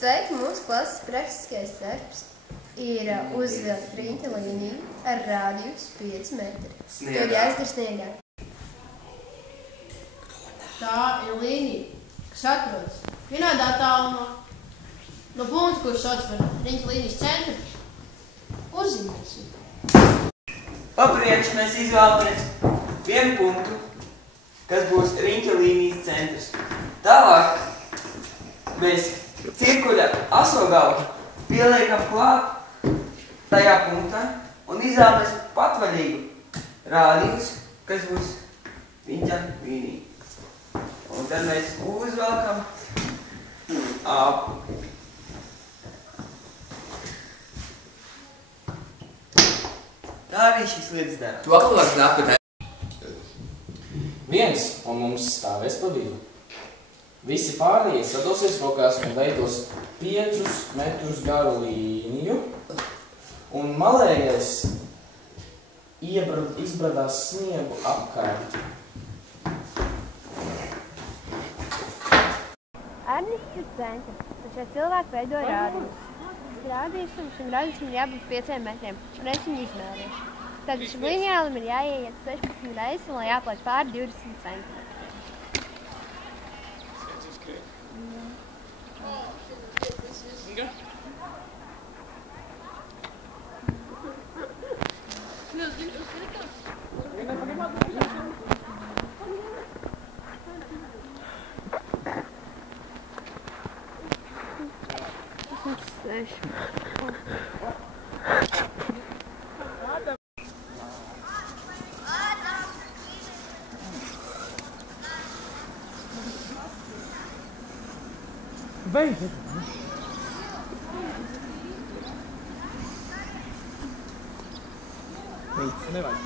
Sveiki, mūsu klases praktiskais darbs ir uzvilkt riņķa līniju ar rādījus 5 metri. To ir jāizdara sniegā. Tā ir līnija, kas atrodas vienādā tālumā no punkta, kurš sauc par riņķa līnijas centru. Uzzīmēsim. Pa priekšu mēs izvēlamies vienu punktu, kas būs riņķa līnijas centrs. Tālāk mēs cirkuļa aso galu pieliekam klāt tajā punktā un izvēlamies patvaļīgu rādījus, kas būs riņķa līnija. Un tad mēs uzvelkam apu. Tā arī šis lietas dara. Tu aklāk nākotnē. Viens un mums stāvēs pa vidu. Visi pārējie sadosies rokās un veidos 5 metrus garu līniju. Un malējais izbradās sniegu apkārt. Ernsts ir centrs, un šie cilvēki veido rādījus. Šim rādījumam jābūt 5 metriem, un es viņu izmērīšu. Tad šim lineālim ir jāieiet 16 reizes, un jāplēš pāri 20 centimetri. Beidzot! Nevajag.